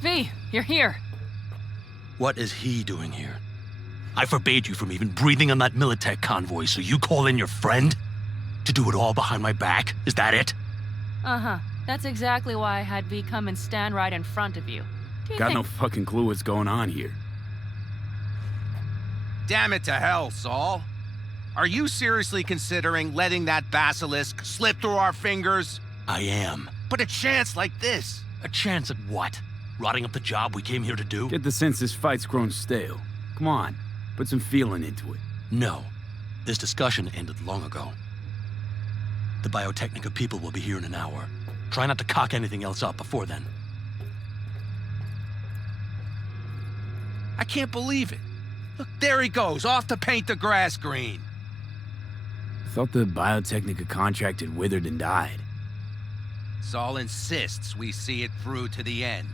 V, you're here. What is he doing here? I forbade you from even breathing on that Militech convoy, so you call in your friend? To do it all behind my back? Is that it? Uh-huh. That's exactly why I had V come and stand right in front of you. Got no fucking clue what's going on here. Damn it to hell, Saul. Are you seriously considering letting that basilisk slip through our fingers? I am. But a chance like this. A chance at what? Rotting up the job we came here to do? Get the sense this fight's grown stale. Come on, put some feeling into it. No. This discussion ended long ago. The Biotechnica people will be here in an hour. Try not to cock anything else up before then. I can't believe it. Look, there he goes, off to paint the grass green. I thought the Biotechnica contract had withered and died. Saul insists we see it through to the end.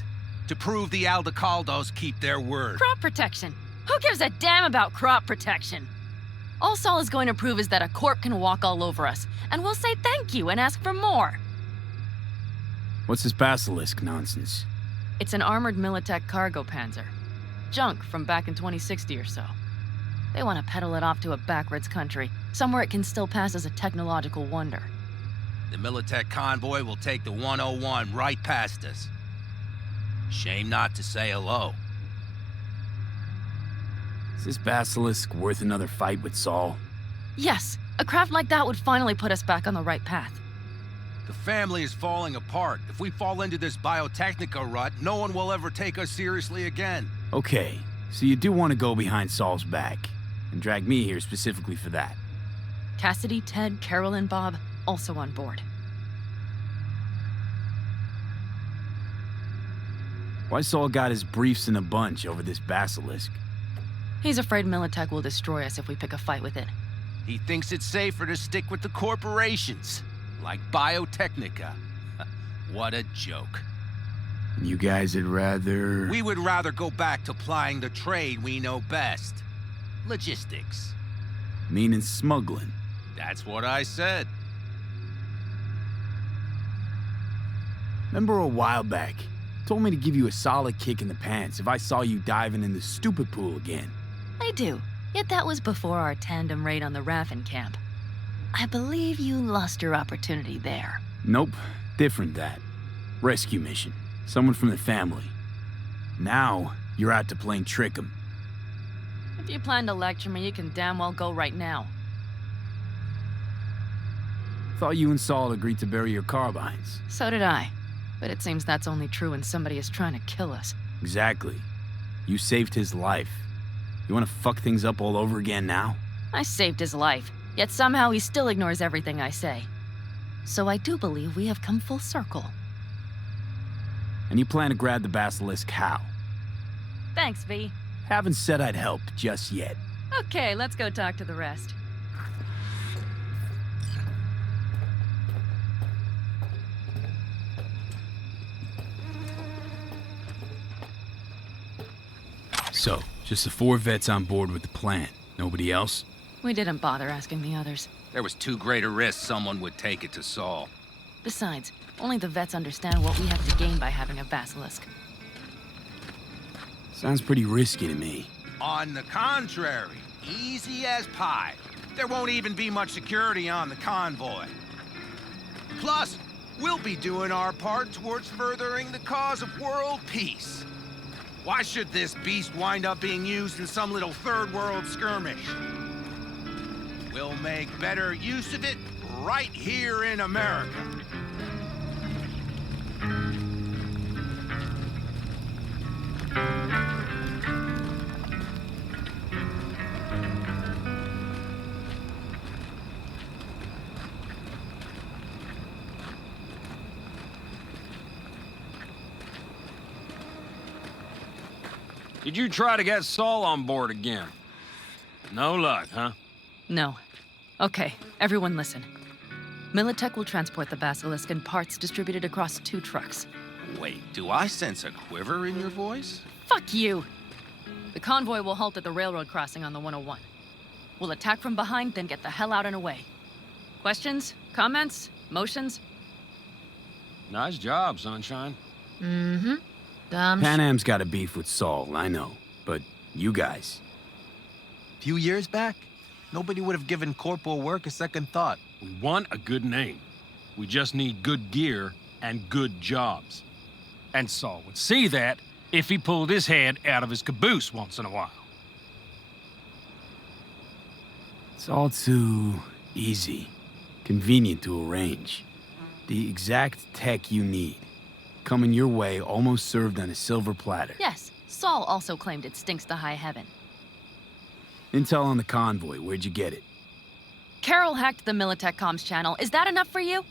To prove the Aldecaldos keep their word. Crop protection. Who gives a damn about crop protection? All Saul is going to prove is that a corp can walk all over us, and we'll say thank you and ask for more. What's this basilisk nonsense? It's an armored Militech cargo panzer. Junk from back in 2060 or so. They want to peddle it off to a backwards country, somewhere it can still pass as a technological wonder. The Militech convoy will take the 101 right past us. Shame not to say hello. Is this basilisk worth another fight with Saul? Yes, a craft like that would finally put us back on the right path. The family is falling apart. If we fall into this Biotechnica rut, no one will ever take us seriously again. Okay, so you do want to go behind Saul's back, and drag me here specifically for that. Cassidy, Ted, Carol, and Bob also on board. Why Saul got his briefs in a bunch over this basilisk? He's afraid Militech will destroy us if we pick a fight with it. He thinks it's safer to stick with the corporations, like Biotechnica. What a joke. You guys would rather... We would rather go back to plying the trade we know best. Logistics. Meaning smuggling. That's what I said. Remember a while back, told me to give you a solid kick in the pants if I saw you diving in the stupid pool again. I do, yet that was before our tandem raid on the Raven camp. I believe you lost your opportunity there. Nope, different that. Rescue mission. Someone from the family. Now, you're out to playing trick 'em. If you plan to lecture me, you can damn well go right now. Thought you and Saul agreed to bury your carbines. So did I. But it seems that's only true when somebody is trying to kill us. Exactly. You saved his life. You want to fuck things up all over again now? I saved his life, yet somehow he still ignores everything I say. So I do believe we have come full circle. And you plan to grab the basilisk how? Thanks, V. Haven't said I'd help just yet. Okay, let's go talk to the rest. So, just the 4 vets on board with the plan. Nobody else? We didn't bother asking the others. There was too great a risk someone would take it to Saul. Besides, only the vets understand what we have to gain by having a basilisk. Sounds pretty risky to me. On the contrary, easy as pie. There won't even be much security on the convoy. Plus, we'll be doing our part towards furthering the cause of world peace. Why should this beast wind up being used in some little third world skirmish? We'll make better use of it right here in America. Did you try to get Saul on board again? No luck, huh? No. Okay, everyone listen. Militech will transport the basilisk in parts distributed across 2 trucks. Wait, do I sense a quiver in your voice? Fuck you! The convoy will halt at the railroad crossing on the 101. We'll attack from behind, then get the hell out and away. Questions? Comments? Motions? Nice job, Sunshine. Mm-hmm. Damn. Panam's got a beef with Saul, I know. But you guys... Few years back, nobody would have given corporal work a second thought. We want a good name. We just need good gear and good jobs. And Saul would see that if he pulled his head out of his caboose once in a while. It's all too easy. Convenient to arrange. The exact tech you need. Coming your way, almost served on a silver platter. Yes, Saul also claimed it stinks to high heaven. Intel on the convoy, where'd you get it? Carol hacked the Militech comms channel. Is that enough for you?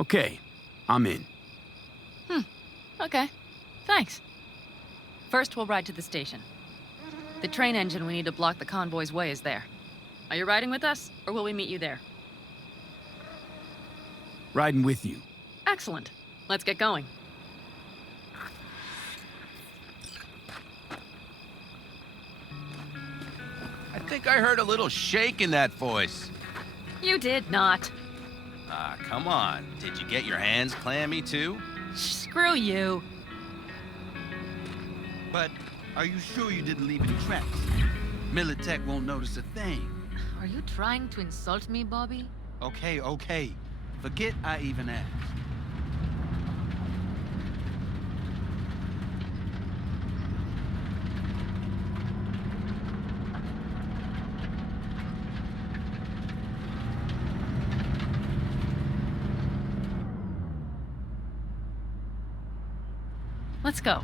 Okay, I'm in. Okay. Thanks. First, we'll ride to the station. The train engine we need to block the convoy's way is there. Are you riding with us, or will we meet you there? Riding with you. Excellent. Let's get going. I think I heard a little shake in that voice. You did not. Ah, come on. Did you get your hands clammy too? Screw you. But are you sure you didn't leave any tracks? Militech won't notice a thing. Are you trying to insult me, Bobby? Okay. Forget I even asked. Let's go.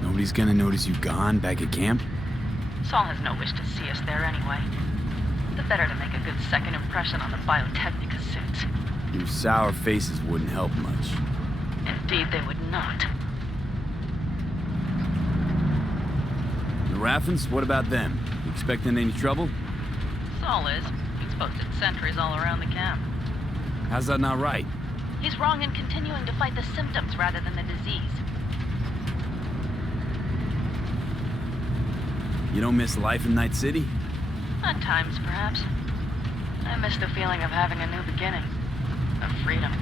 Nobody's gonna notice you gone back at camp? Saul has no wish to see us there anyway. The better to make a good second impression on the Biotechnica suits. Your sour faces wouldn't help much. Indeed, they would not. The Raffens, what about them? You expecting any trouble? Saul is. He's posted sentries all around the camp. How's that not right? He's wrong in continuing to fight the symptoms rather than the disease. You don't miss life in Night City? At times, perhaps. I miss the feeling of having a new beginning. Of freedom.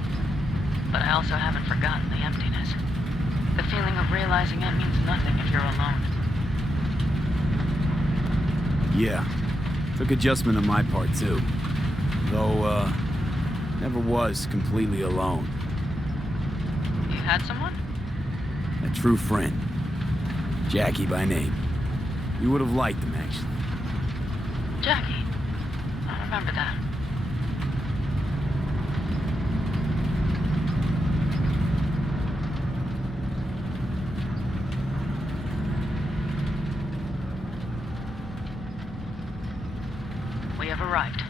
But I also haven't forgotten the emptiness. The feeling of realizing it means nothing if you're alone. Yeah. Took adjustment on my part, too. Though, never was completely alone. You had someone? A true friend. Jackie by name. You would have liked him, actually. Jackie. I remember that. We have arrived.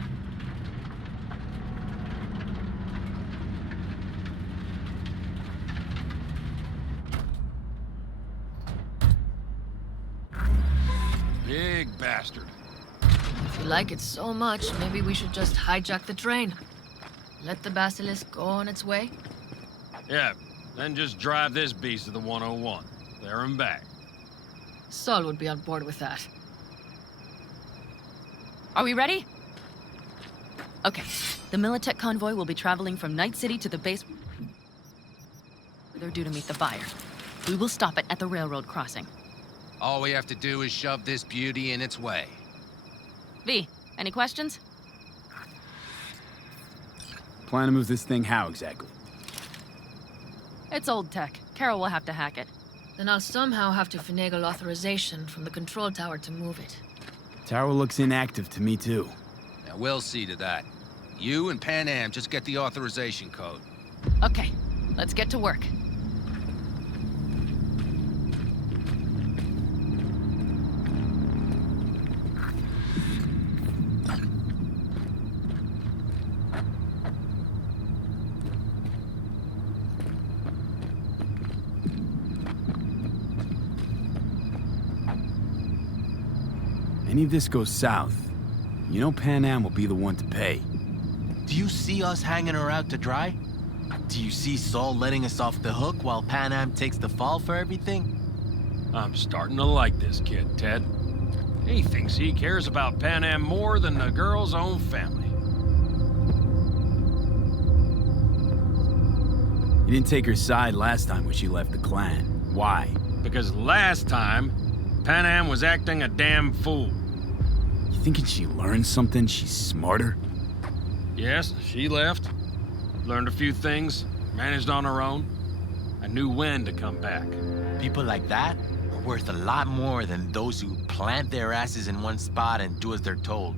Big bastard. If you like it so much, maybe we should just hijack the train. Let the basilisk go on its way. Yeah, then just drive this beast to the 101. There and back. Saul would be on board with that. Are we ready? Okay. The Militech convoy will be traveling from Night City to the base. They're due to meet the buyer. We will stop it at the railroad crossing. All we have to do is shove this beauty in its way. V, any questions? Plan to move this thing how exactly? It's old tech. Carol will have to hack it. Then I'll somehow have to finagle authorization from the control tower to move it. Tower looks inactive to me, too. Now, we'll see to that. You and Panam just get the authorization code. Okay, let's get to work. Any of this goes south, you know Panam will be the one to pay. Do you see us hanging her out to dry? Do you see Saul letting us off the hook while Panam takes the fall for everything? I'm starting to like this kid, Ted. He thinks he cares about Panam more than the girl's own family. You didn't take her side last time when she left the clan. Why? Because last time, Panam was acting a damn fool. You thinking she learned something? She's smarter? Yes, she left. Learned a few things, managed on her own. I knew when to come back. People like that are worth a lot more than those who plant their asses in one spot and do as they're told.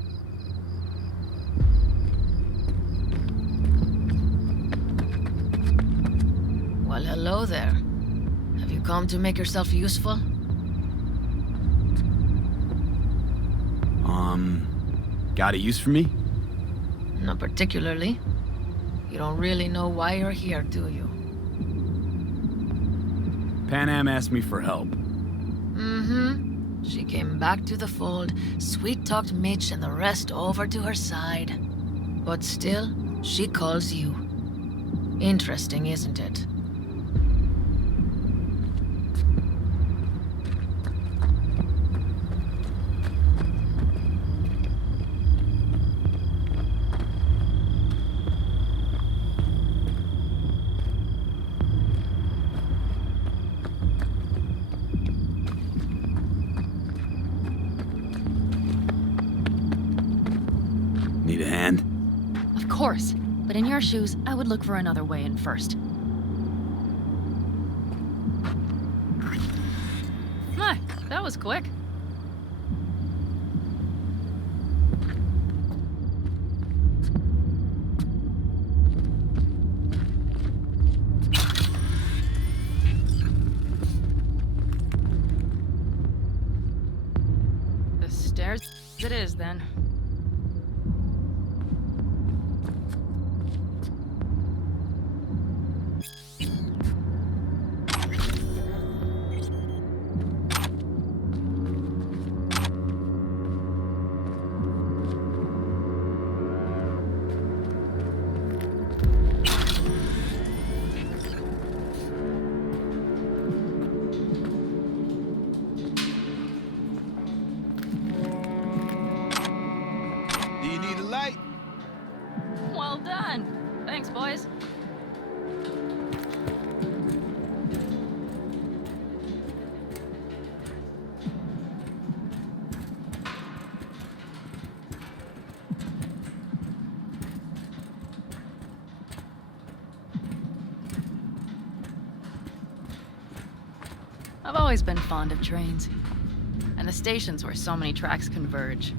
Well, hello there. Have you come to make yourself useful? Got a use for me? Not particularly. You don't really know why you're here, do you? Panam asked me for help. Mm-hmm. She came back to the fold, sweet-talked Mitch and the rest over to her side. But still, she calls you. Interesting, isn't it? Need a hand? Of course, but in your shoes, I would look for another way in first. My, that was quick. The stairs it is, then. Do you need a light? Well done. Thanks, boys. I've always been fond of trains. And the stations where so many tracks converge.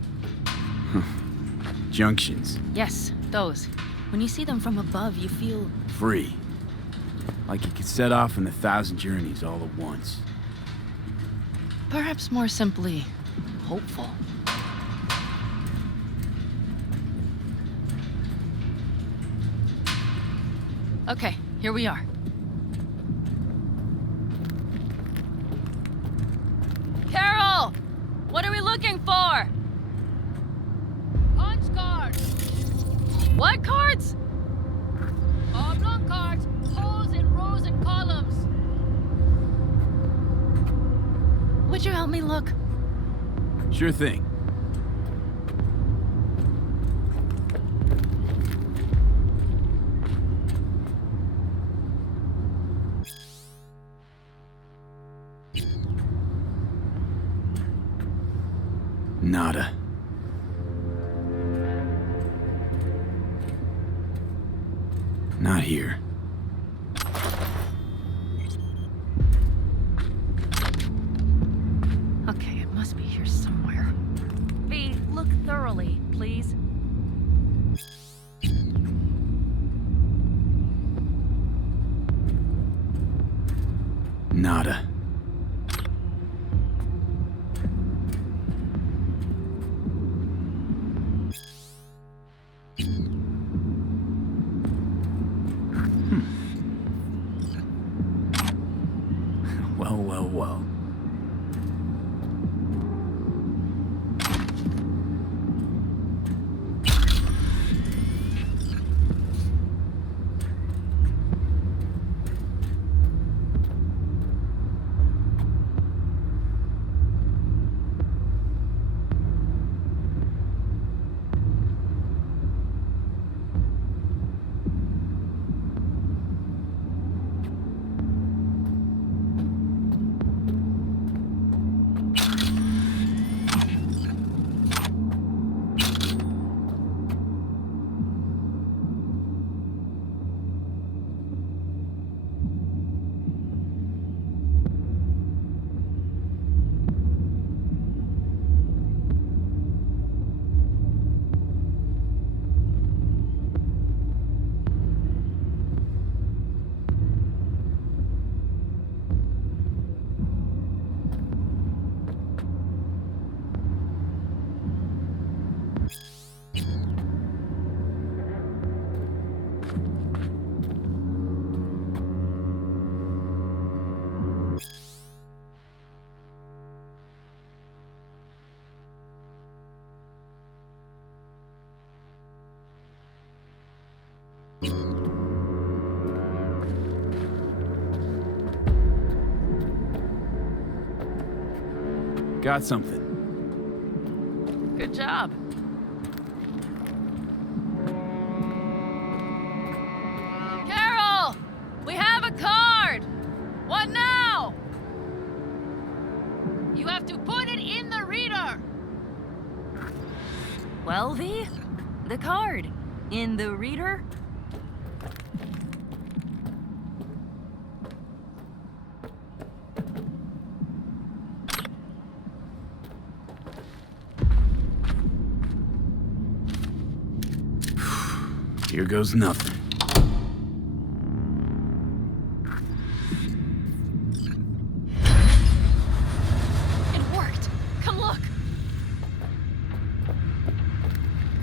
Junctions. Yes, those. When you see them from above, you feel... Free. Like you could set off on 1,000 journeys all at once. perhaps more simply, hopeful. Okay, here we are. Carol! What are we looking for? Punch cards! What cards? Oblong cards, holes in rows and columns. Would you help me look? Sure thing. Nada. Not here. Okay, it must be here somewhere. V, look thoroughly, please. Nada. Well. got something. Good job. Carol! We have a card! What now? You have to put it in the reader! Well, V, the card. In the reader? Here goes nothing. It worked! Come look!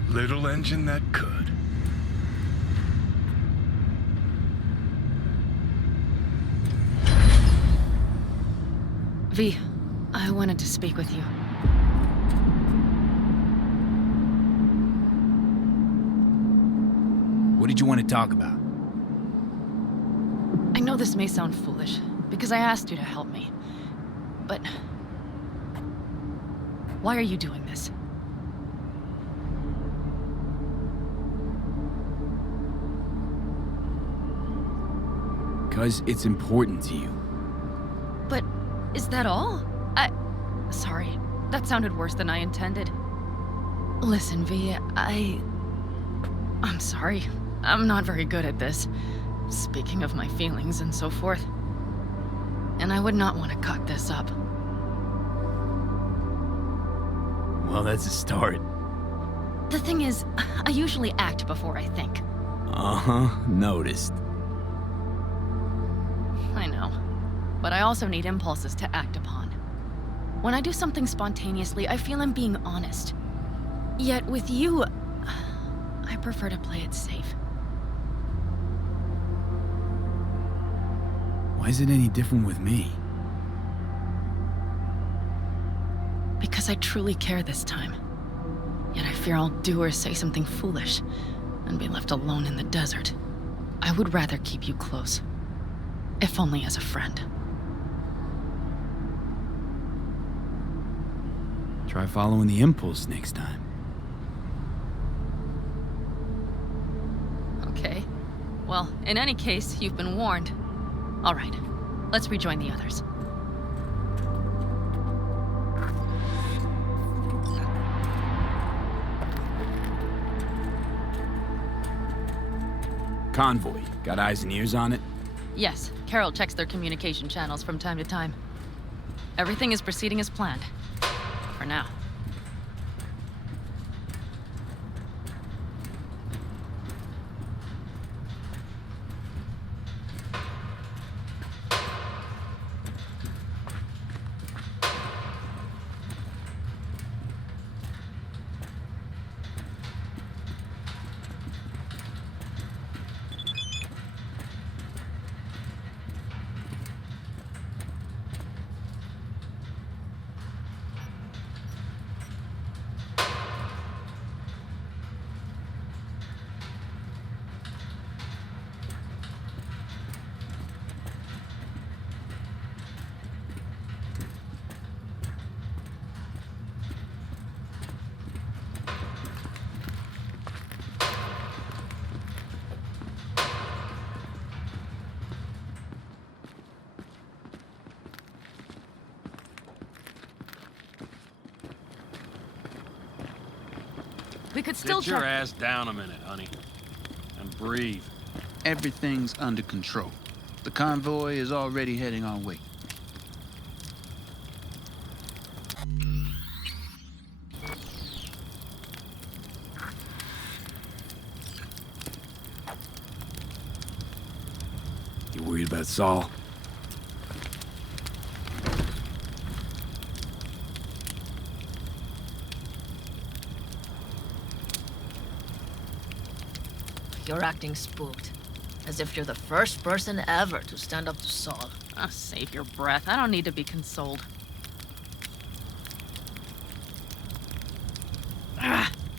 Little engine that could. V, I wanted to speak with you. What did you want to talk about? I know this may sound foolish, because I asked you to help me. But... why are you doing this? Because it's important to you. But is that all? Sorry, that sounded worse than I intended. Listen, V, I'm sorry. I'm not very good at this. Speaking of my feelings and so forth. And I would not want to cut this up. Well, that's a start. The thing is, I usually act before I think. Uh-huh, noticed. I know. But I also need impulses to act upon. When I do something spontaneously, I feel I'm being honest. Yet with you, I prefer to play it safe. Why is it any different with me? Because I truly care this time. Yet I fear I'll do or say something foolish and be left alone in the desert. I would rather keep you close. If only as a friend. Try following the impulse next time. Okay. Well, in any case, you've been warned. All right. Let's rejoin the others. Convoy. Got eyes and ears on it? Yes, Carol checks their communication channels from time to time. Everything is proceeding as planned. For now. We could still Sit your check. ass down a minute, honey. And breathe. Everything's under control. The convoy is already heading our way. You worried about Saul? You're acting spooked. As if you're the first person ever to stand up to Saul. Oh, save your breath. I don't need to be consoled.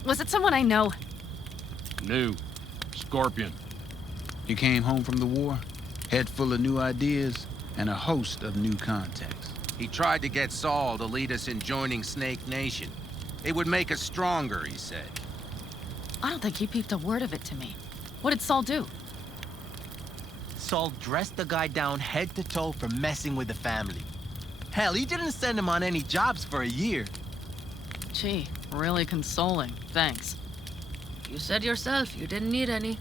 Was it someone I know? New. Scorpion. You came home from the war, head full of new ideas, and a host of new contacts. He tried to get Saul to lead us in joining Snake Nation. It would make us stronger, he said. I don't think he peeped a word of it to me. What did Saul do? Saul dressed the guy down head to toe for messing with the family. Hell, he didn't send him on any jobs for a year. Gee, really consoling. Thanks. You said yourself you didn't need any.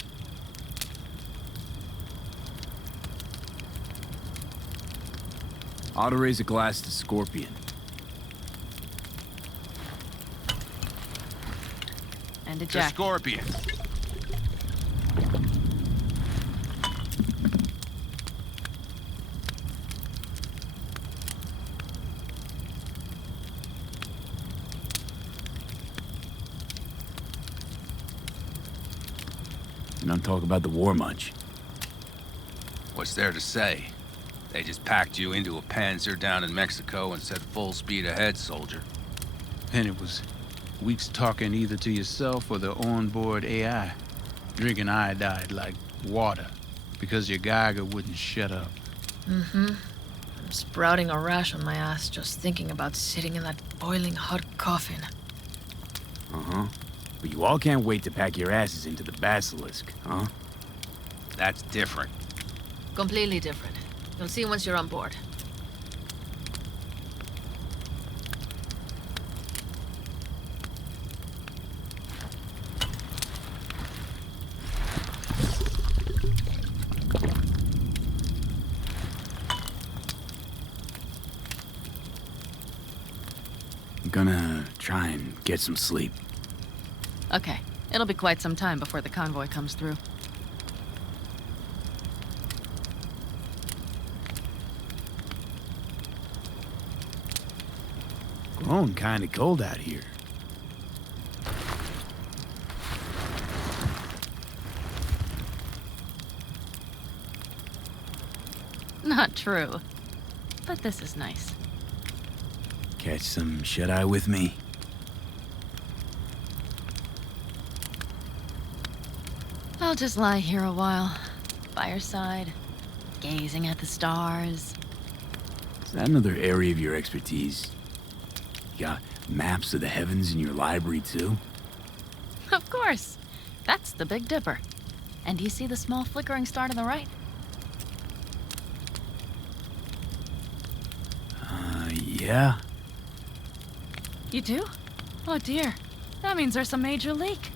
Ought to raise a glass to Scorpion. And a To jacket. Scorpion. You don't talk about the war much. What's there to say? They just packed you into a Panzer down in Mexico and said full speed ahead, soldier. And it was weeks talking either to yourself or the onboard AI. Drinking iodide like water because your Geiger wouldn't shut up. Mm-hmm. I'm sprouting a rash on my ass just thinking about sitting in that boiling hot coffin. Uh-huh. But you all can't wait to pack your asses into the Basilisk, huh? That's different. Completely different. You'll see once you're on board. I'm gonna try and get some sleep. Okay. It'll be quite some time before the convoy comes through. Grown kinda cold out here. Not true. But this is nice. Catch some shut-eye with me? I'll just lie here a while, by your side, gazing at the stars. Is that another area of your expertise? You got maps of the heavens in your library, too? Of course. That's the Big Dipper. And do you see the small flickering star to the right? Yeah? You do? Oh dear. That means there's a major leak.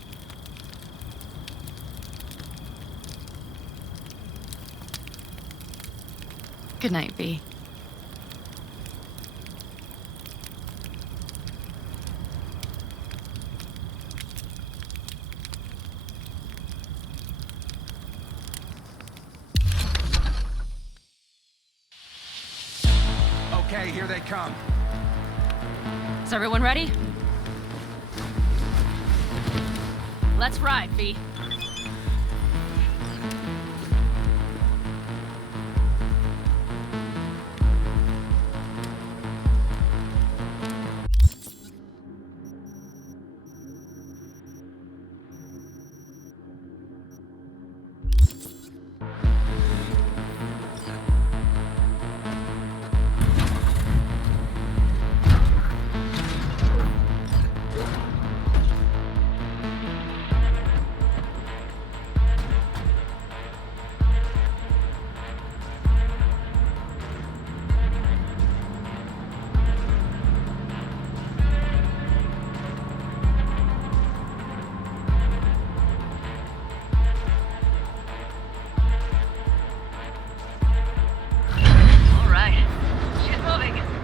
Good night, V. Okay, here they come. Is everyone ready? Let's ride, V.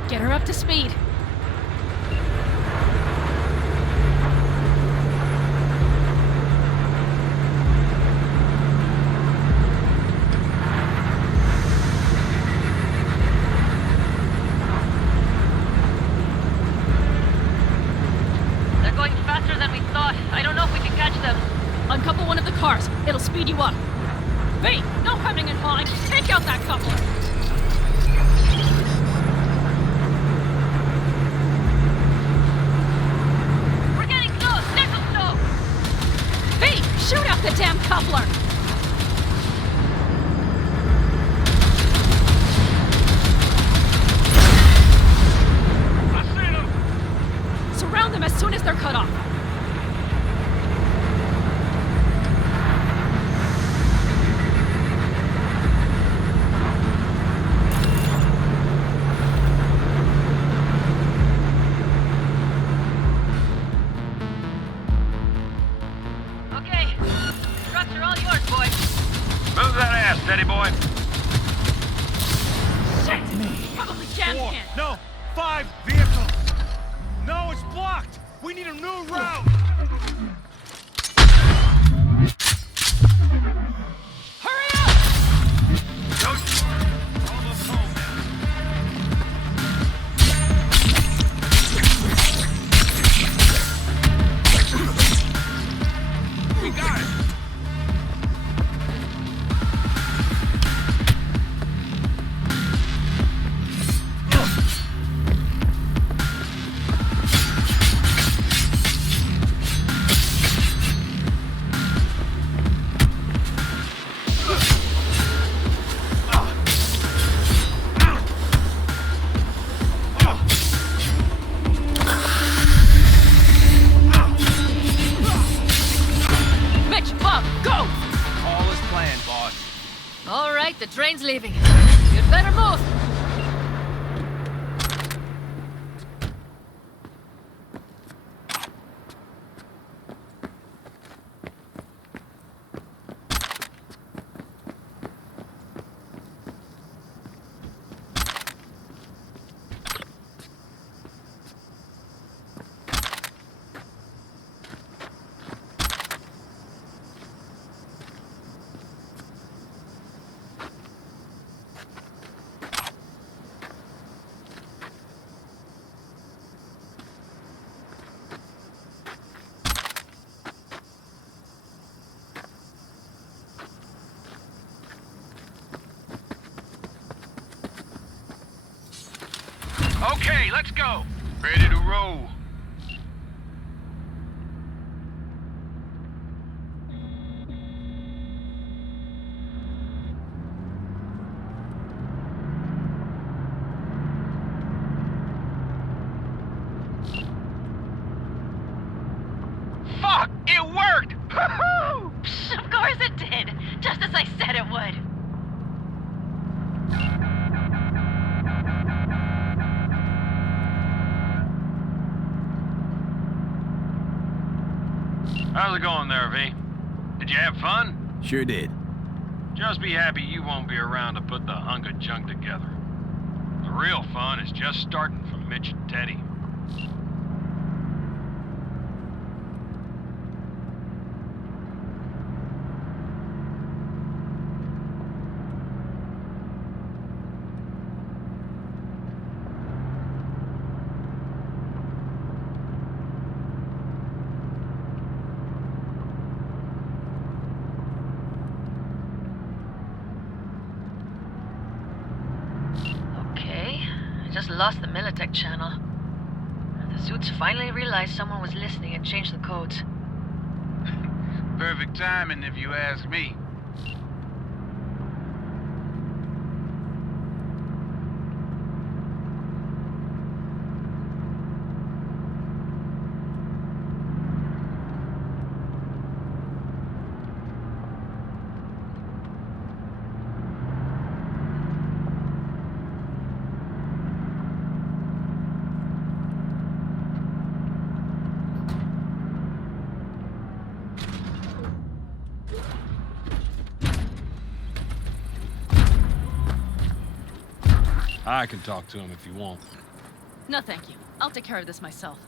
Get her up to speed. They're going faster than we thought. I don't know if we can catch them. Uncouple one of the cars. It'll speed you up. V, no hemming and hawing. Take out that coupler. Shoot out the damn coupler! soon as they're cut off. Okay. Trucks are all yours, boy. Move that ass, steady boy. Shit! Probably jam Four, can. no, 5 vehicles. No, it's blocked. We need a new route. Hurry up! Almost home now. We got it. Mitch, Bob, go! All is planned, boss. All right, the train's leaving. You'd better move. Okay, let's go. Ready to roll. Fuck! It worked! Woohoo! Of course it did. Just as I said it would. How's it going there, V? Did you have fun? Sure did. Just be happy you won't be around to put the hunk of junk together. The real fun is just starting for Mitch and Teddy. Okay. I just lost the Militech channel. The suits finally realized someone was listening and changed the codes. Perfect timing, if you ask me. I can talk to him if you want. No, thank you. I'll take care of this myself.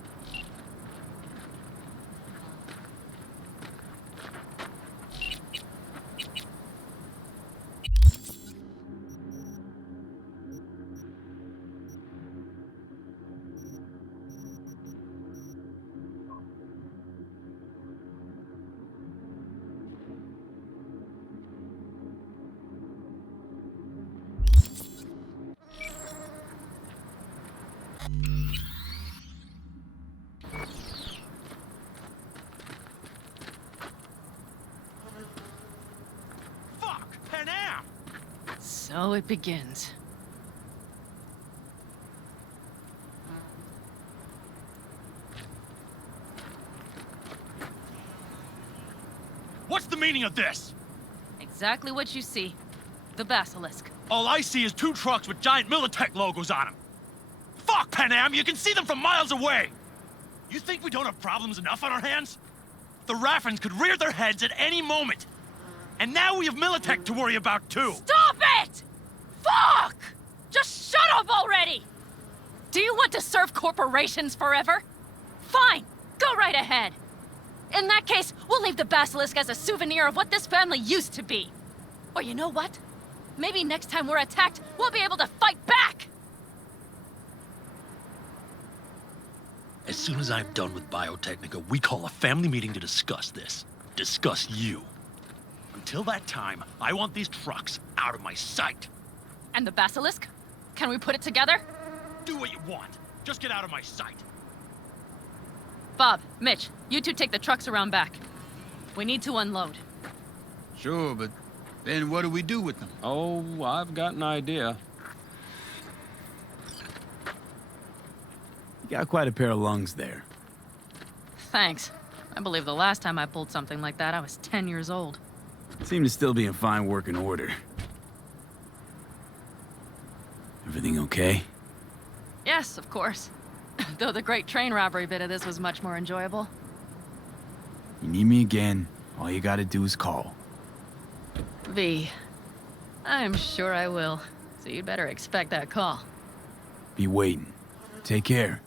Fuck! Panam! So it begins. What's the meaning of this? Exactly what you see. The basilisk. All I see is 2 trucks with giant Militech logos on them. Fuck, Panam! You can see them from miles away! You think we don't have problems enough on our hands? The Raffens could rear their heads at any moment. And now we have Militech to worry about, too. Stop it! Fuck! Just shut up already! Do you want to serve corporations forever? Fine, go right ahead. In that case, we'll leave the basilisk as a souvenir of what this family used to be. Or you know what? Maybe next time we're attacked, we'll be able to fight back! As soon as I'm done with Biotechnica, we call a family meeting to discuss this. Discuss you. Until that time, I want these trucks out of my sight. And the basilisk? Can we put it together? Do what you want. Just get out of my sight. Bob, Mitch, you two take the trucks around back. We need to unload. Sure, but then what do we do with them? Oh, I've got an idea. You got quite a pair of lungs there. Thanks. I believe the last time I pulled something like that, I was 10 years old. Seem to still be in fine working order. Everything okay? Yes, of course. Though the great train robbery bit of this was much more enjoyable. You need me again, all you gotta do is call. V. I'm sure I will. So you'd better expect that call. Be waiting. Take care.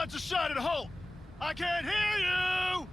wants a shot at Holt? I can't hear you!